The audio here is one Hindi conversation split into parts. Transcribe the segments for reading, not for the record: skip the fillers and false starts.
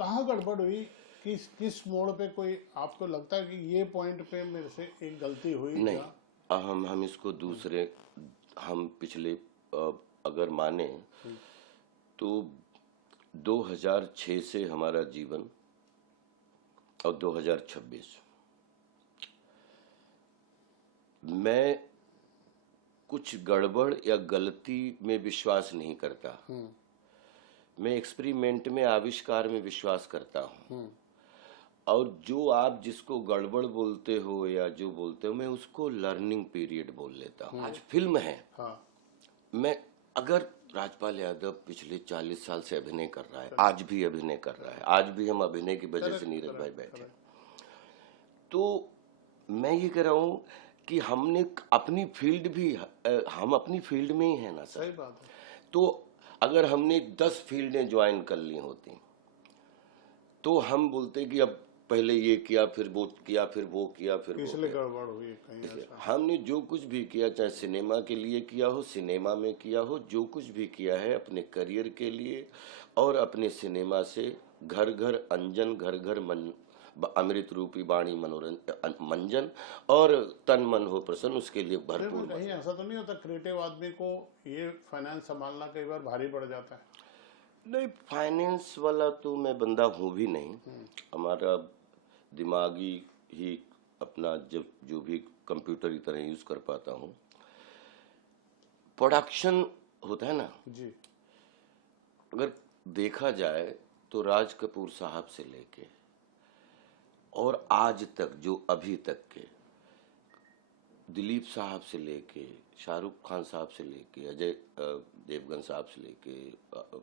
कहाँ गड़बड़ हुई? किस मोड़ पे कोई आपको लगता है कि ये पॉइंट पे मेरे से एक गलती हुई नहीं, या? हम इसको दूसरे, हम पिछले अगर माने तो 2006 से हमारा जीवन और 2026, मैं कुछ गड़बड़ या गलती में विश्वास नहीं करता। मैं एक्सपेरिमेंट में, आविष्कार में विश्वास करता हूँ। और जो आप जिसको गड़बड़ बोलते हो या जो बोलते हो, मैं उसको लर्निंग पीरियड बोल लेता हूँ। आज फिल्म है। हाँ। मैं अगर राजपाल यादव पिछले 40 साल से अभिनय कर रहा है, आज भी अभिनय कर रहा है, आज भी हम अभिनय की वजह से नीरज भाई बैठे, तो मैं ये कह रहा हूँ कि हमने अपनी फील्ड भी, हम अपनी फील्ड में ही है ना सर। सही बात है। तो अगर हमने 10 फील्डें ज्वाइन कर ली होती तो हम बोलते कि अब पहले ये किया, फिर वो किया, फिर वो किया, फिर वो इसलिए किया। गड़बड़ हुई कहीं ऐसा? हमने जो कुछ भी किया, चाहे सिनेमा के लिए किया हो, सिनेमा में किया हो, जो कुछ भी किया है अपने करियर के लिए और अपने सिनेमा से घर घर अंजन, घर घर मन, अमृत रूपी वाणी मनोरंजन मंजन, और तन मन हो प्रसन्न, उसके लिए भरपूर। कहीं ऐसा तो नहीं होता क्रिएटिव आदमी को ये फाइनेंस संभालना कई बार भारी पड़ जाता है? नहीं, फाइनेंस वाला तो मैं बंदा हूँ भी नहीं। हमारा दिमागी ही अपना जो भी कंप्यूटर की तरह यूज कर पाता हूँ। प्रोडक्शन होता है ना जी। अगर देखा जाए तो राज कपूर साहब से लेके और आज तक, जो अभी तक के, दिलीप साहब से लेके, शाहरुख खान साहब से लेके, अजय देवगन साहब से लेके,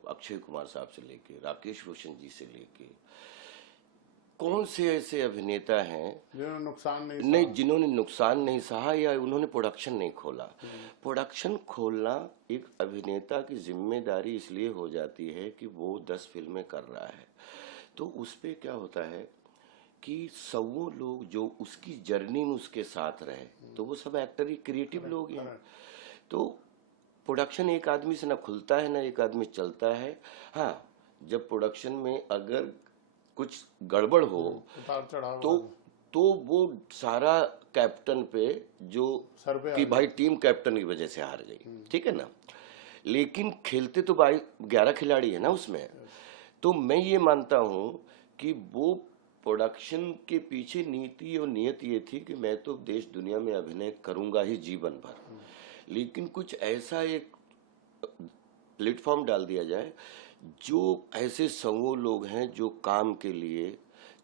अक्षय कुमार साहब से लेके, राकेश रोशन जी से लेके, कौन से ऐसे अभिनेता हैं जिन्होंने नुकसान नहीं, जिन्होंने नुकसान नहीं सहा या उन्होंने प्रोडक्शन नहीं खोला। प्रोडक्शन खोलना एक अभिनेता की जिम्मेदारी इसलिए हो जाती है कि वो 10 फिल्में कर रहा है, तो उस पे क्या होता है कि सौ लोग जो उसकी जर्नी में उसके साथ रहे, तो वो सब एक्टर ही क्रिएटिव लोग हैं। तो प्रोडक्शन एक आदमी से ना खुलता है ना एक आदमी चलता है। हाँ, जब प्रोडक्शन में अगर कुछ गड़बड़ हो उतार चढ़ाव तो वो सारा कैप्टन पे, जो सर पे कि भाई टीम कैप्टन की वजह से हार गई, ठीक है ना। लेकिन खेलते तो भाई 11 खिलाड़ी है ना उसमें। तो मैं ये मानता हूं कि वो प्रोडक्शन के पीछे नीति और नियत ये थी कि मैं तो देश दुनिया में अभिनय करूंगा ही जीवन भर, लेकिन कुछ ऐसा एक प्लेटफॉर्म डाल दिया जाए जो ऐसे सौ लोग हैं जो काम के लिए,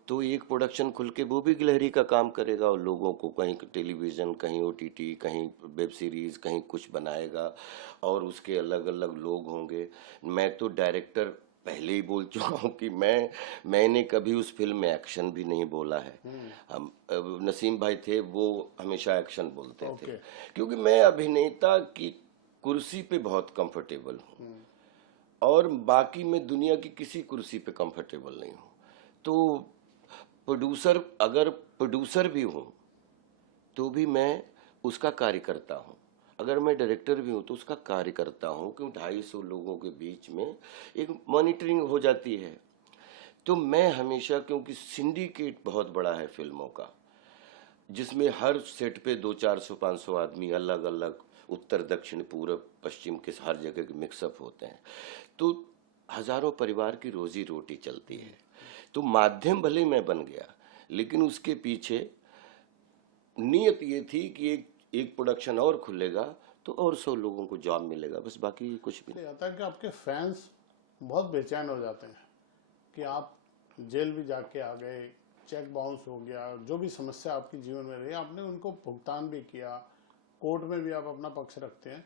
तो एक प्रोडक्शन खुल के वो भी गिलहरी का काम करेगा और लोगों को कहीं टेलीविज़न, कहीं ओटीटी, कहीं वेब सीरीज़, कहीं कुछ बनाएगा और उसके अलग अलग लोग होंगे। मैं तो डायरेक्टर पहले ही बोल चुका हूँ कि मैंने कभी उस फिल्म में एक्शन भी नहीं बोला है। हम नसीम भाई थे, वो हमेशा एक्शन बोलते थे, क्योंकि मैं अभिनेता की कुर्सी पे बहुत कंफर्टेबल हूँ और बाकी मैं दुनिया की किसी कुर्सी पे कंफर्टेबल नहीं हूँ। तो प्रोड्यूसर, अगर प्रोड्यूसर भी हूँ तो भी मैं उसका कार्य करता हूँ, अगर मैं डायरेक्टर भी हूँ तो उसका कार्य करता हूँ, क्यों 250 लोगों के बीच में एक मॉनिटरिंग हो जाती है। तो मैं हमेशा, क्योंकि सिंडिकेट बहुत बड़ा है फिल्मों का, जिसमें हर सेट पे 200-400-500 आदमी अलग अलग उत्तर दक्षिण पूर्व पश्चिम के हर जगह के मिक्सअप होते हैं, तो हजारों परिवार की रोजी रोटी चलती है। तो माध्यम भले मैं बन गया, लेकिन उसके पीछे नियत ये थी कि एक प्रोडक्शन और खुलेगा तो और 100 लोगों को जॉब मिलेगा, बस, बाकी कुछ भी नहीं। आता है कि आपके फैंस बहुत बेचैन हो जाते हैं कि आप जेल भी जाके आ गए, चेक बाउंस हो गया, जो भी समस्या आपके जीवन में रही, आपने उनको भुगतान भी किया, कोर्ट में भी आप अपना पक्ष रखते हैं,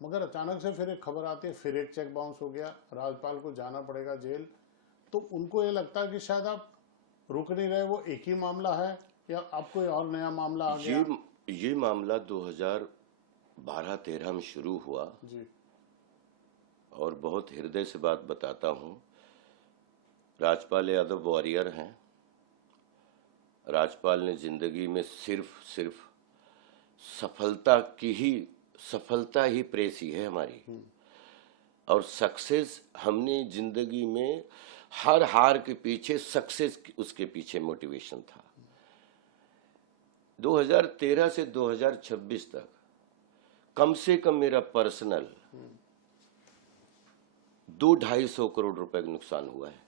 मगर अचानक से फिर एक खबर आती है, फिर एक चेक बाउंस हो गया, राजपाल को जाना पड़ेगा जेल। तो उनको ये लगता है कि शायद आप रुक नहीं रहे, वो एक ही मामला है या आप कोई और नया मामला आ गया? ये मामला 2012-13 में शुरू हुआ जी। और बहुत हृदय से बात बताता हूँ। राजपाल यादव वॉरियर हैं। राजपाल ने जिंदगी में सिर्फ सफलता ही प्रेसी है हमारी, और सक्सेस हमने जिंदगी में हर हार के पीछे सक्सेस उसके पीछे मोटिवेशन था। 2013 से 2026 तक कम से कम मेरा पर्सनल 200-250 करोड़ रुपए का नुकसान हुआ है।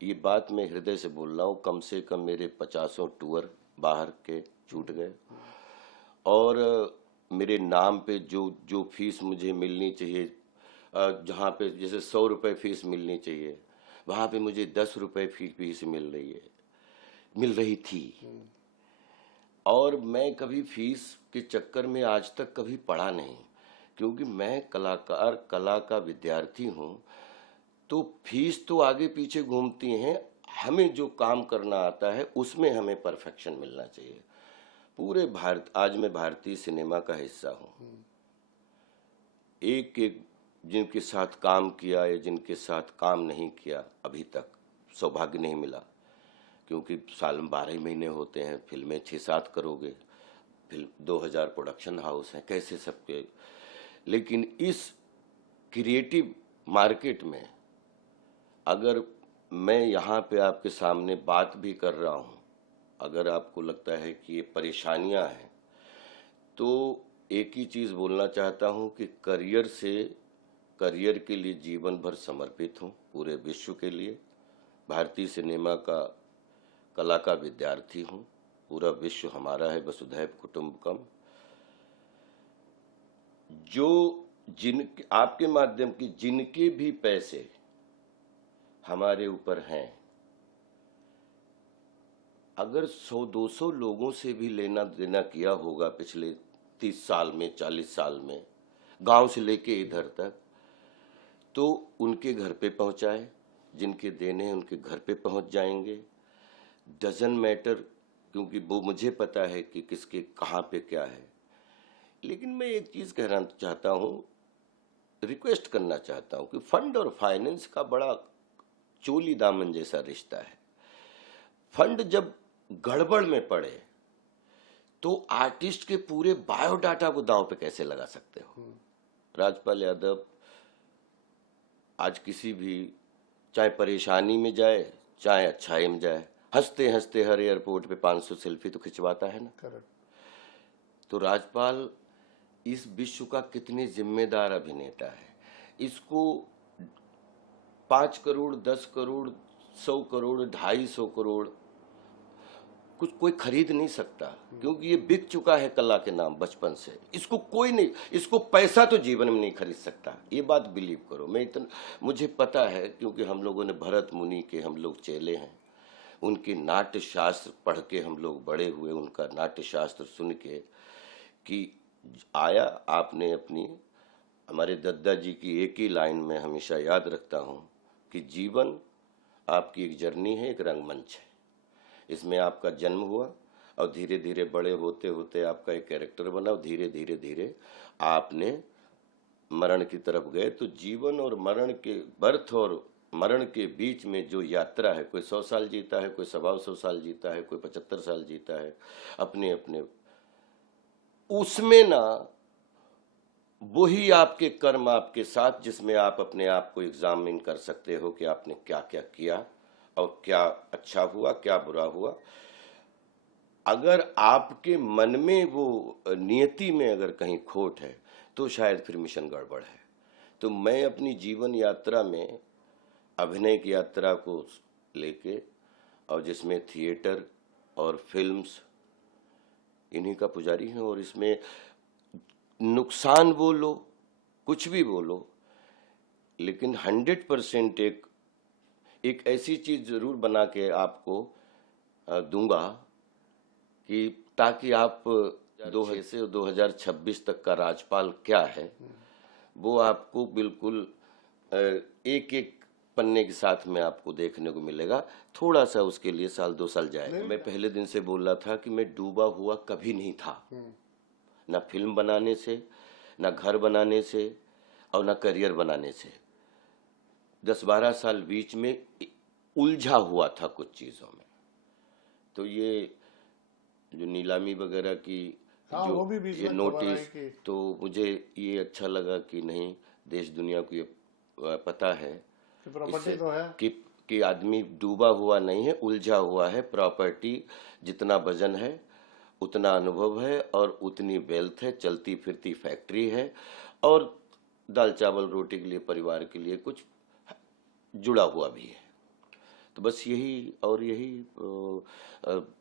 ये बात मैं हृदय से बोल रहा हूँ। कम से कम मेरे 50 टूर बाहर के छूट गए, और मेरे नाम पे जो जो फीस मुझे मिलनी चाहिए, जहाँ पे जैसे 100 रुपये फीस मिलनी चाहिए, वहाँ पे मुझे 10 रुपये फीस मिल रही थी। और मैं कभी फीस के चक्कर में आज तक कभी पड़ा नहीं, क्योंकि मैं कला का विद्यार्थी हूँ। तो फीस तो आगे पीछे घूमती हैं, हमें जो काम करना आता है उसमें हमें परफेक्शन मिलना चाहिए। पूरे भारत, आज मैं भारतीय सिनेमा का हिस्सा हूँ। एक एक जिनके साथ काम किया या जिनके साथ काम नहीं किया, अभी तक सौभाग्य नहीं मिला, क्योंकि साल में 12 महीने होते हैं, फिल्में 6-7 करोगे, फिल्म 2000 प्रोडक्शन हाउस हैं, कैसे सबके। लेकिन इस क्रिएटिव मार्केट में अगर मैं यहाँ पे आपके सामने बात भी कर रहा हूँ, अगर आपको लगता है कि ये परेशानियाँ हैं, तो एक ही चीज़ बोलना चाहता हूँ कि करियर के लिए जीवन भर समर्पित हूँ, पूरे विश्व के लिए। भारतीय सिनेमा का कला का विद्यार्थी हूँ, पूरा विश्व हमारा है, वसुधैव कुटुंबकम। जो आपके माध्यम की जिनके भी पैसे हमारे ऊपर हैं, अगर 100-200 लोगों से भी लेना देना किया होगा पिछले 30 साल में, 40 साल में, गांव से लेके इधर तक, तो उनके घर पे पहुंचाए, जिनके देने हैं उनके घर पे पहुंच जाएंगे। डजन मैटर, क्योंकि वो मुझे पता है कि किसके कहाँ पे क्या है। लेकिन मैं एक चीज़ कहना चाहता हूँ, रिक्वेस्ट करना चाहता हूँ कि फंड और फाइनेंस का बड़ा चोली दामन जैसा रिश्ता है। फंड जब गड़बड़ में पड़े तो आर्टिस्ट के पूरे बायोडाटा को दांव पे कैसे लगा सकते हो। राजपाल यादव आज किसी भी, चाहे परेशानी में जाए चाहे अच्छाई में जाए, हंसते हंसते हर एयरपोर्ट पे 500 सेल्फी तो खिंचवाता है ना। तो राजपाल इस विश्व का कितने जिम्मेदार अभिनेता है। इसको 5 करोड़, 10 करोड़, 100 करोड़, 250 करोड़ कुछ कोई खरीद नहीं सकता, क्योंकि ये बिक चुका है कला के नाम बचपन से। इसको कोई नहीं, इसको पैसा तो जीवन में नहीं खरीद सकता, ये बात बिलीव करो। मुझे पता है, क्योंकि हम लोगों ने भरत मुनि के हम लोग चेले हैं, उनके नाट्य शास्त्र पढ़ के हम लोग बड़े हुए, उनका नाट्य शास्त्र सुन के कि आया आपने अपनी, हमारे दद्दा जी की एक ही लाइन में हमेशा याद रखता हूँ कि जीवन आपकी एक जर्नी है, एक रंगमंच है। इसमें आपका जन्म हुआ और धीरे धीरे बड़े होते होते आपका एक कैरेक्टर बना, और धीरे धीरे धीरे आपने मरण की तरफ गए। तो जीवन और मरण के, बर्थ और मरण के बीच में जो यात्रा है, कोई 100 साल जीता है, कोई 125 साल जीता है, कोई 75 साल जीता है, अपने अपने उसमें ना वही आपके कर्म आपके साथ, जिसमें आप अपने आप को एग्जामिन कर सकते हो कि आपने क्या क्या किया और क्या अच्छा हुआ, क्या बुरा हुआ। अगर आपके मन में वो नियति में अगर कहीं खोट है तो शायद फिर मिशन गड़बड़ है। तो मैं अपनी जीवन यात्रा में अभिनय की यात्रा को लेके, और जिसमें थिएटर और फिल्म्स, इन्हीं का पुजारी हूँ, और इसमें नुकसान बोलो कुछ भी बोलो, लेकिन 100% एक ऐसी चीज जरूर बना के आपको दूंगा कि ताकि आप 2000 से 2026 तक का राजपाल क्या है वो आपको बिल्कुल एक एक पन्ने के साथ में आपको देखने को मिलेगा। थोड़ा सा उसके लिए 1-2 साल जाएगा। मैं पहले दिन से बोल रहा था कि मैं डूबा हुआ कभी नहीं था, ना फिल्म बनाने से, ना घर बनाने से, और ना करियर बनाने से। 10-12 साल बीच में उलझा हुआ था कुछ चीज़ों में। तो ये जो नीलामी वगैरह की, हाँ, जो वो भी बीच ये में नोटिस, खबर आई तो मुझे ये अच्छा लगा कि नहीं, देश दुनिया को ये पता है कि प्रॉपर्टी तो है, कि आदमी डूबा हुआ नहीं है, उलझा हुआ है। प्रॉपर्टी जितना वजन है उतना अनुभव है और उतनी वेल्थ है, चलती फिरती फैक्ट्री है और दाल चावल रोटी के लिए परिवार के लिए कुछ जुड़ा हुआ भी है। तो बस यही और यही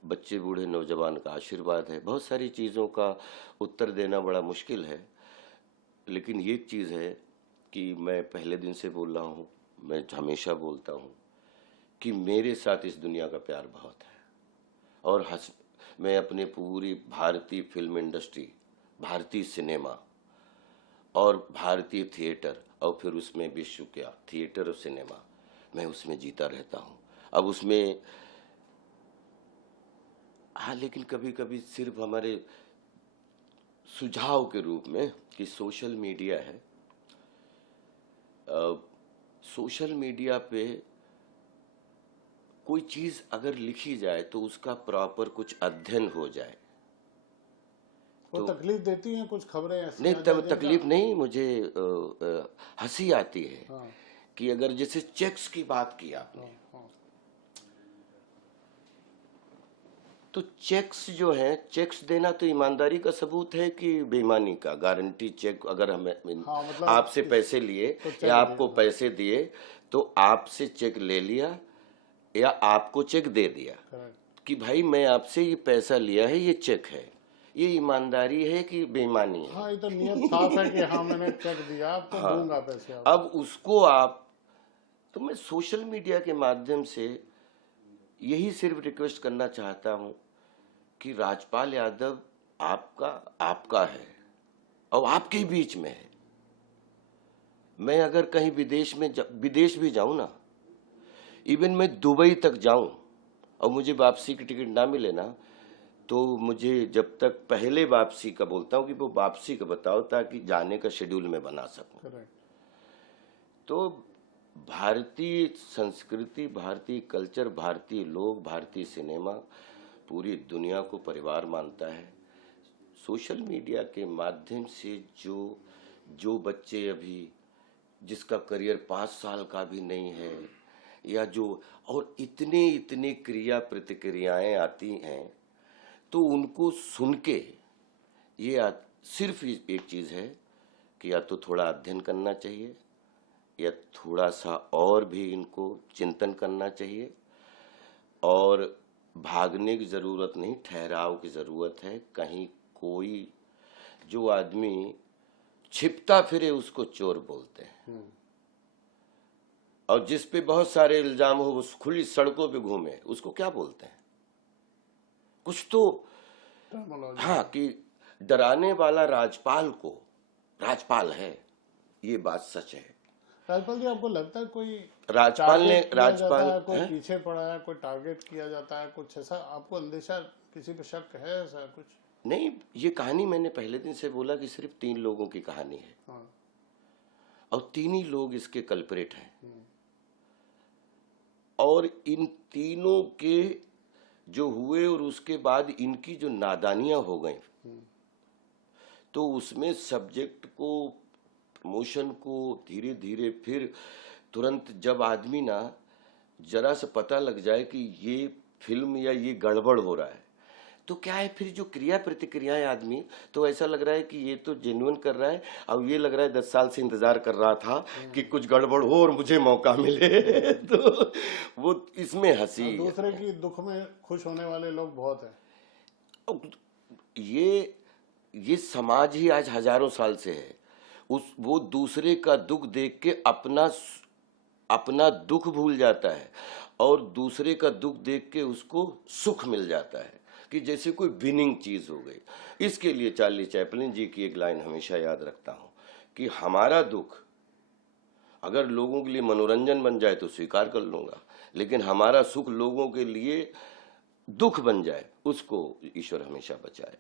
बच्चे बूढ़े नौजवान का आशीर्वाद है। बहुत सारी चीज़ों का उत्तर देना बड़ा मुश्किल है, लेकिन ये चीज़ है कि मैं पहले दिन से बोल रहा हूँ, मैं हमेशा बोलता हूँ कि मेरे साथ इस दुनिया का प्यार बहुत है। और मैं अपने पूरी भारतीय फिल्म इंडस्ट्री, भारतीय सिनेमा और भारतीय थिएटर और फिर उसमें विश्व क्या थिएटर और सिनेमा, मैं उसमें जीता रहता हूँ। अब उसमें हाँ, लेकिन कभी कभी सिर्फ हमारे सुझाव के रूप में कि सोशल मीडिया है, सोशल मीडिया पे कोई चीज अगर लिखी जाए तो उसका प्रॉपर कुछ अध्ययन हो जाए। वो तकलीफ देती हैं कुछ खबरें ऐसी नहीं, आ तब जाती हैं तकलीफ नहीं, मुझे हंसी आती है हाँ, कि अगर जैसे चेक्स की बात की आपने, हाँ, तो चेक्स जो है, चेक्स देना तो ईमानदारी का सबूत है कि बेईमानी का? गारंटी चेक अगर हमें हाँ, मतलब आपसे पैसे लिए तो चेक या आपको दिया, पैसे दिए तो आपसे चेक ले लिया या आपको चेक दे दिया करेक्ट। कि भाई मैं आपसे ये पैसा लिया है, ये चेक है, ये ईमानदारी है कि बेईमानी है? हाँ, ये तो नियत साफ है कि हाँ मैंने चेक दिया, अब तो दूंगा पैसे आपको। अब उसको आप, तो मैं सोशल मीडिया के माध्यम से यही सिर्फ रिक्वेस्ट करना चाहता हूं कि राजपाल यादव आपका है और आपके ही बीच में है। मैं अगर कहीं विदेश भी जाऊं ना, इवन मैं दुबई तक जाऊं और मुझे वापसी की टिकट ना मिले ना, तो मुझे जब तक पहले वापसी का बोलता हूं कि वो वापसी का बताओ ताकि जाने का शेड्यूल में बना सकूं। करेक्ट। तो भारतीय संस्कृति, भारतीय कल्चर, भारतीय लोग, भारतीय सिनेमा पूरी दुनिया को परिवार मानता है। सोशल मीडिया के माध्यम से जो बच्चे अभी जिसका करियर 5 साल का भी नहीं है या जो, और इतने इतने क्रिया प्रतिक्रियाएं आती हैं, तो उनको सुन के ये सिर्फ एक चीज़ है कि या तो थोड़ा अध्ययन करना चाहिए या थोड़ा सा और भी इनको चिंतन करना चाहिए, और भागने की ज़रूरत नहीं, ठहराव की ज़रूरत है। कहीं कोई जो आदमी छिपता फिरे उसको चोर बोलते हैं, और जिस पे बहुत सारे इल्जाम हो वो खुली सड़कों पे घूमे उसको क्या बोलते हैं? कुछ तो हाँ, कि डराने वाला राजपाल है, ये बात सच है। राजपाल जी, आपको लगता है कोई कोई पीछे पड़ा है, कोई टारगेट किया जाता है, कुछ ऐसा आपको अंदेशा, किसी पे शक है ऐसा कुछ? नहीं, ये कहानी मैंने पहले दिन से बोला कि सिर्फ 3 लोगों की कहानी है। हाँ। और 3 ही लोग इसके कल्प्रिट हैं, और इन तीनों के जो हुए और उसके बाद इनकी जो नादानियां हो गई, तो उसमें सब्जेक्ट को, प्रमोशन को धीरे धीरे फिर तुरंत जब आदमी ना जरा से पता लग जाए कि ये फिल्म या ये गड़बड़ हो रहा है, तो क्या है फिर जो क्रिया प्रतिक्रियाएं आदमी, तो ऐसा लग रहा है कि ये तो जेन्युइन कर रहा है, और ये लग रहा है 10 साल से इंतजार कर रहा था कि कुछ गड़बड़ हो और मुझे मौका मिले। तो वो इसमें हंसी, दूसरे की दुख में खुश होने वाले लोग बहुत हैं। ये समाज ही आज हजारों साल से है, वो दूसरे का दुख देख के अपना दुख भूल जाता है और दूसरे का दुख देख के उसको सुख मिल जाता है, कि जैसे कोई विनिंग चीज हो गई। इसके लिए चार्ली चैपलिन जी की एक लाइन हमेशा याद रखता हूं कि हमारा दुख अगर लोगों के लिए मनोरंजन बन जाए तो स्वीकार कर लूंगा, लेकिन हमारा सुख लोगों के लिए दुख बन जाए उसको ईश्वर हमेशा बचाए।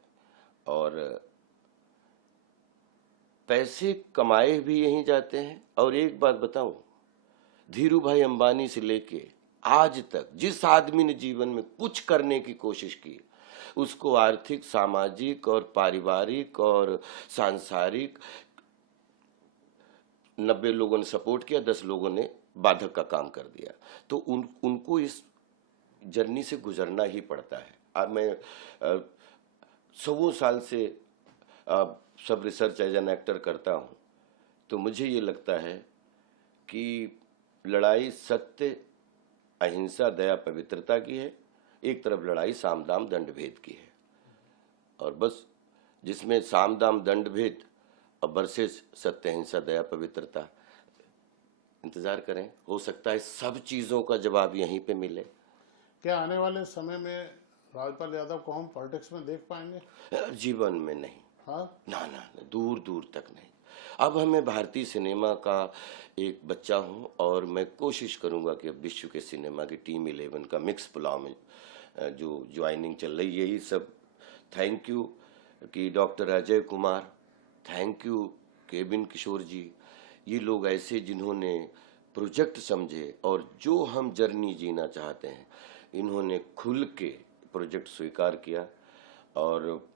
और पैसे कमाए भी यहीं जाते हैं। और एक बात बताऊं, धीरू भाई अंबानी से लेके आज तक जिस आदमी ने जीवन में कुछ करने की कोशिश की, उसको आर्थिक, सामाजिक और पारिवारिक और सांसारिक 90 लोगों ने सपोर्ट किया, 10 लोगों ने बाधक का काम कर दिया। तो उनको इस जर्नी से गुजरना ही पड़ता है। अब मैं 100 साल से सब रिसर्च एज एन एक्टर करता हूँ, तो मुझे ये लगता है कि लड़ाई सत्य, अहिंसा, दया, पवित्रता की है, एक तरफ लड़ाई साम दाम दंड भेद की है। और बस जिसमें साम दाम दंड भेद और वर्सेस सत्य, अहिंसा, दया, पवित्रता, इंतजार करें, हो सकता है सब चीजों का जवाब यहीं पे मिले। क्या आने वाले समय में राजपाल यादव को हम पॉलिटिक्स में देख पाएंगे? जीवन में नहीं। हाँ, ना ना ना, दूर दूर तक नहीं। अब हमें भारतीय सिनेमा का एक बच्चा हूँ और मैं कोशिश करूँगा कि अब विश्व के सिनेमा की टीम 11 का मिक्स पुलाव में जो ज्वाइनिंग चल रही है, यही सब थैंक यू कि doctor Ajay Kumar, thank you केबिन किशोर जी, ये लोग ऐसे जिन्होंने प्रोजेक्ट समझे और जो हम जर्नी जीना चाहते हैं, इन्होंने खुल के प्रोजेक्ट स्वीकार किया। और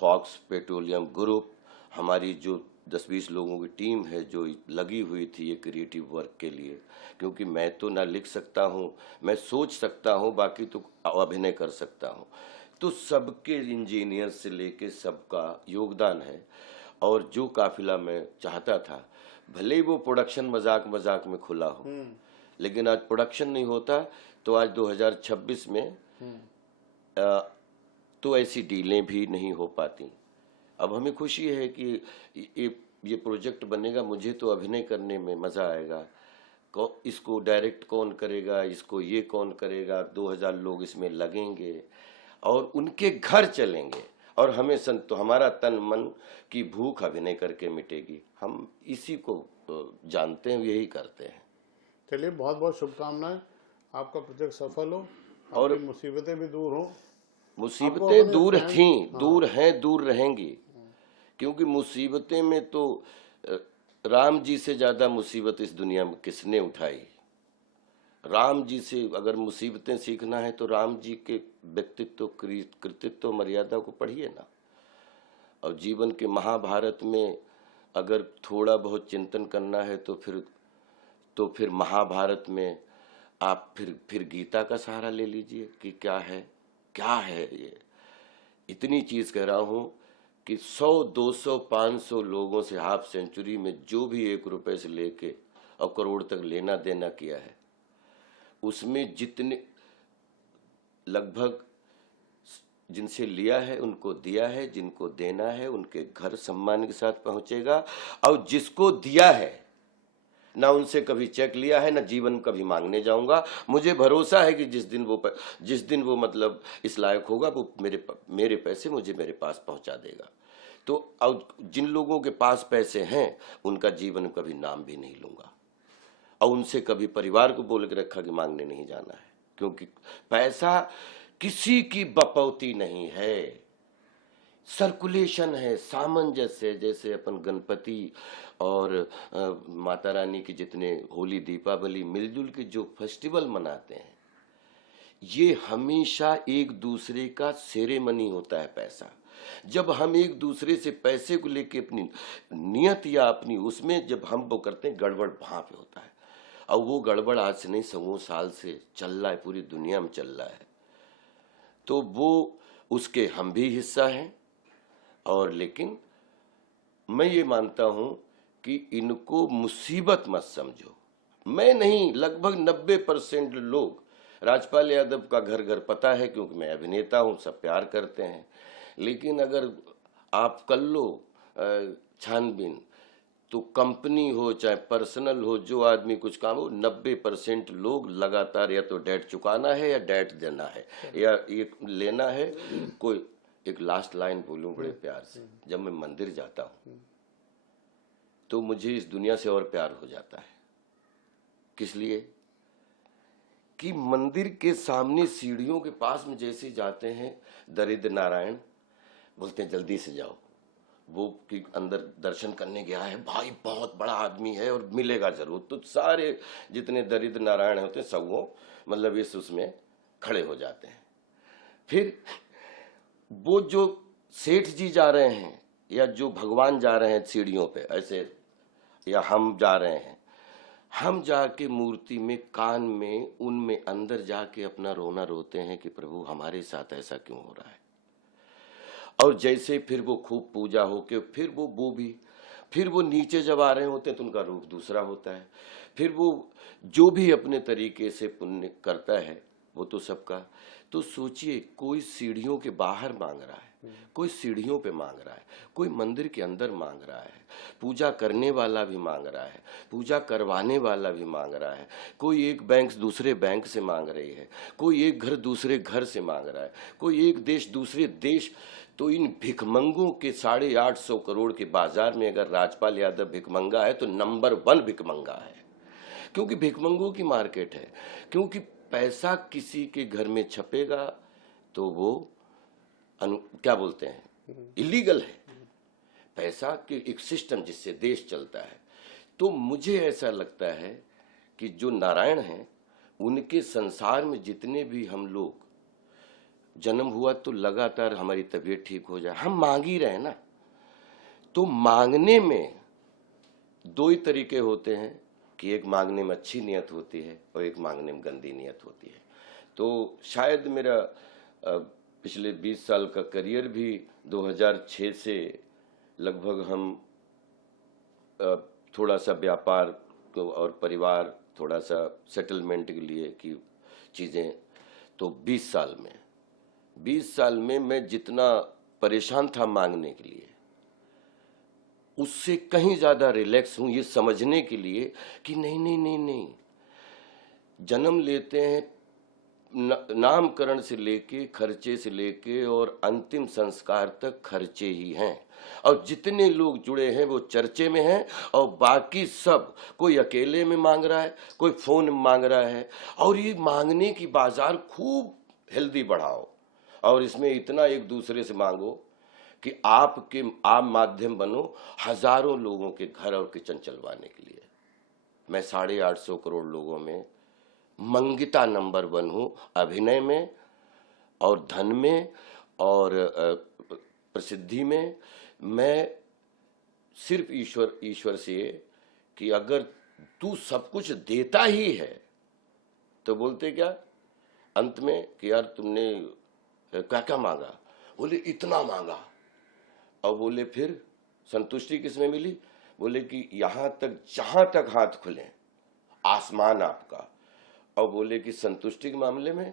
फॉक्स पेट्रोलियम ग्रुप, हमारी जो 10-20 लोगों की टीम है जो लगी हुई थी ये क्रिएटिव वर्क के लिए, क्योंकि मैं तो ना लिख सकता हूँ, मैं सोच सकता हूँ, बाकी तो अभिनय कर सकता हूँ। तो सबके, इंजीनियर से लेके सबका योगदान है। और जो काफिला मैं चाहता था, भले ही वो प्रोडक्शन मजाक मजाक में खुला हो, लेकिन आज प्रोडक्शन नहीं होता तो आज 2026 में तो ऐसी डीलें भी नहीं हो पाती। अब हमें खुशी है कि ये प्रोजेक्ट बनेगा, मुझे तो अभिनय करने में मज़ा आएगा। इसको डायरेक्ट कौन करेगा, इसको ये कौन करेगा, 2000 लोग इसमें लगेंगे और उनके घर चलेंगे और हमें तो हमारा तन मन की भूख अभिनय करके मिटेगी। हम इसी को जानते हैं, यही करते हैं। चलिए, बहुत बहुत शुभकामनाएं, आपका प्रोजेक्ट सफल हो और आपकी मुसीबतें भी दूर हो। मुसीबतें दूर थीं, दूर हैं, दूर रहेंगी, क्योंकि मुसीबतें में तो राम जी से ज्यादा मुसीबत इस दुनिया में किसने उठाई। राम जी से अगर मुसीबतें सीखना है तो राम जी के व्यक्तित्व, कृतित्व, मर्यादा को पढ़िए ना। और जीवन के महाभारत में अगर थोड़ा बहुत चिंतन करना है तो फिर महाभारत में आप फिर गीता का सहारा ले लीजिए कि क्या है ये। इतनी चीज कह रहा हूं कि 100, 200, 500 लोगों से हाफ सेंचुरी में जो भी 1 रुपए से लेके और करोड़ तक लेना देना किया है, उसमें जितने लगभग जिनसे लिया है उनको दिया है, जिनको देना है उनके घर सम्मान के साथ पहुंचेगा। और जिसको दिया है ना उनसे कभी चेक लिया है, ना जीवन कभी मांगने जाऊंगा। मुझे भरोसा है कि जिस दिन वो मतलब इस लायक होगा, वो मेरे पैसे मुझे मेरे पास पहुंचा देगा। तो अब जिन लोगों के पास पैसे हैं उनका जीवन कभी नाम भी नहीं लूंगा और उनसे कभी परिवार को बोल के रखा कि मांगने नहीं जाना है, क्योंकि पैसा किसी की बपौती नहीं है, सर्कुलेशन है, सामंजस्य। जैसे अपन गणपति और माता रानी के जितने होली, दीपावली मिलजुल के जो फेस्टिवल मनाते हैं, ये हमेशा एक दूसरे का सेरेमनी होता है। पैसा जब हम एक दूसरे से पैसे को लेके अपनी नियत या अपनी उसमें जब हम वो करते हैं, गड़बड़ वहां पे होता है। और वो गड़बड़ आज से नहीं, 100 साल से चल रहा है, पूरी दुनिया में चल रहा है। तो वो उसके हम भी हिस्सा हैं। और लेकिन मैं ये मानता हूं कि इनको मुसीबत मत समझो। मैं नहीं, लगभग 90% लोग, राजपाल यादव का घर घर पता है क्योंकि मैं अभिनेता हूं, सब प्यार करते हैं। लेकिन अगर आप कर लो छानबीन, तो कंपनी हो चाहे पर्सनल हो, जो आदमी कुछ काम हो, 90% लोग लगातार या तो डेट चुकाना है या डेट देना है या ये लेना है। कोई एक लास्ट लाइन बोलूं बड़े प्यार से, जब मैं मंदिर जाता हूं तो मुझे इस दुनिया से और प्यार हो जाता है। किस लिए? कि मंदिर के सामने सीढ़ियों के पास में जैसे जाते हैं, दरिद्र नारायण बोलते हैं जल्दी से जाओ, वो कि अंदर दर्शन करने गया है, भाई बहुत बड़ा आदमी है और मिलेगा जरूर। तो सारे जितने दरिद्र नारायण होते हैं सब वो मतलब इस उसमें खड़े हो जाते हैं। फिर वो जो सेठ जी जा रहे हैं या जो भगवान जा रहे हैं सीढ़ियों पे ऐसे, या हम जा रहे हैं, हम जाके मूर्ति में, कान में, उनमें अंदर जाके अपना रोना रोते हैं कि प्रभु हमारे साथ ऐसा क्यों हो रहा है। और जैसे फिर वो खूब पूजा होके फिर वो भी फिर वो नीचे जब आ रहे होते हैं तो उनका रूप दूसरा होता है। फिर वो जो भी अपने तरीके से पुण्य करता है वो तो सबका। तो सोचिए, कोई सीढ़ियों के बाहर मांग रहा है, कोई सीढ़ियों पे मांग रहा है, कोई मंदिर के अंदर मांग रहा है, पूजा करने वाला भी मांग रहा है, पूजा करवाने वाला भी मांग रहा है, कोई एक बैंक दूसरे बैंक से मांग रही है, कोई एक घर दूसरे घर से मांग रहा है, कोई एक देश दूसरे देश। तो इन भिखमंगों के 850 करोड़ के बाजार में अगर राजपाल यादव भिखमंगा है तो नंबर 1 भिखमंगा है, क्योंकि भिखमंगों की मार्केट है। क्योंकि पैसा किसी के घर में छपेगा तो वो क्या बोलते हैं, इलीगल है। पैसा की एक सिस्टम जिससे देश चलता है। तो मुझे ऐसा लगता है कि जो नारायण हैं उनके संसार में जितने भी हम लोग, जन्म हुआ तो लगातार हमारी तबीयत ठीक हो जाए, हम मांग ही रहे ना। तो मांगने में दो ही तरीके होते हैं कि एक मांगने में अच्छी नियत होती है और एक मांगने में गंदी नियत होती है। तो शायद मेरा पिछले 20 साल का करियर भी 2006 से लगभग हम थोड़ा सा व्यापार और परिवार, थोड़ा सा सेटलमेंट के लिए की चीज़ें, तो 20 साल में मैं जितना परेशान था मांगने के लिए, उससे कहीं ज़्यादा रिलैक्स हूँ ये समझने के लिए कि नहीं नहीं नहीं नहीं, जन्म लेते हैं, नामकरण से लेके, खर्चे से लेके और अंतिम संस्कार तक खर्चे ही हैं। और जितने लोग जुड़े हैं वो चर्चे में हैं, और बाकी सब, कोई अकेले में मांग रहा है, कोई फोन में मांग रहा है। और ये मांगने की बाजार खूब हेल्दी बढ़ाओ, और इसमें इतना एक दूसरे से मांगो कि आप माध्यम बनो हजारों लोगों के घर और किचन चलवाने के लिए। मैं 850 करोड़ लोगों में मंगिता नंबर 1 हूँ, अभिनय में और धन में और प्रसिद्धि में। मैं सिर्फ ईश्वर से कि अगर तू सब कुछ देता ही है तो बोलते क्या अंत में कि यार तुमने क्या क्या मांगा, बोले इतना मांगा। और बोले फिर संतुष्टि किसमें मिली, बोले कि यहां तक जहां तक हाथ खुले आसमान आपका। और बोले कि संतुष्टि के मामले में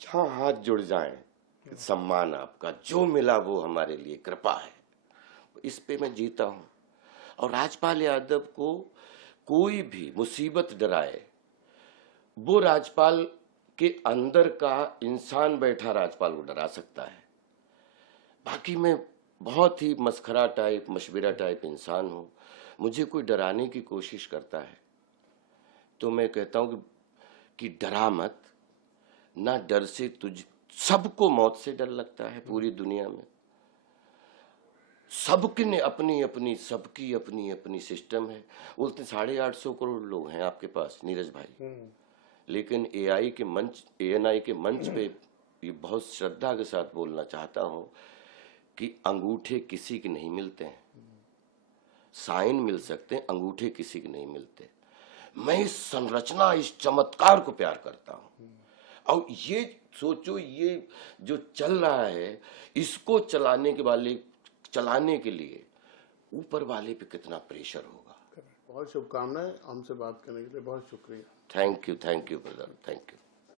जहां हाथ जुड़ जाएं सम्मान आपका, जो मिला वो हमारे लिए कृपा है। इस पे मैं जीता हूं। और राजपाल यादव को कोई भी मुसीबत डराए, वो राजपाल के अंदर का इंसान बैठा राजपाल को डरा सकता है। बाकी मैं बहुत ही मस्खरा टाइप, मशविरा टाइप इंसान हूं। मुझे कोई डराने की कोशिश करता है तो मैं कहता हूं कि डरा मत ना, डर से सबको मौत से डर लगता है पूरी दुनिया में। सबके ने अपनी अपनी सिस्टम है। बोलते 850 करोड़ लोग हैं आपके पास नीरज भाई, लेकिन ANI के मंच पे ये बहुत श्रद्धा के साथ बोलना चाहता हूं कि अंगूठे किसी के नहीं मिलते हैं, साइन मिल सकते हैं, अंगूठे किसी के नहीं मिलते। मैं इस संरचना, इस चमत्कार को प्यार करता हूं। और ये सोचो, ये जो चल रहा है इसको चलाने के लिए ऊपर वाले पे कितना प्रेशर होगा। बहुत शुभकामनाएं। हमसे बात करने के लिए बहुत शुक्रिया। Thank you brother, thank you.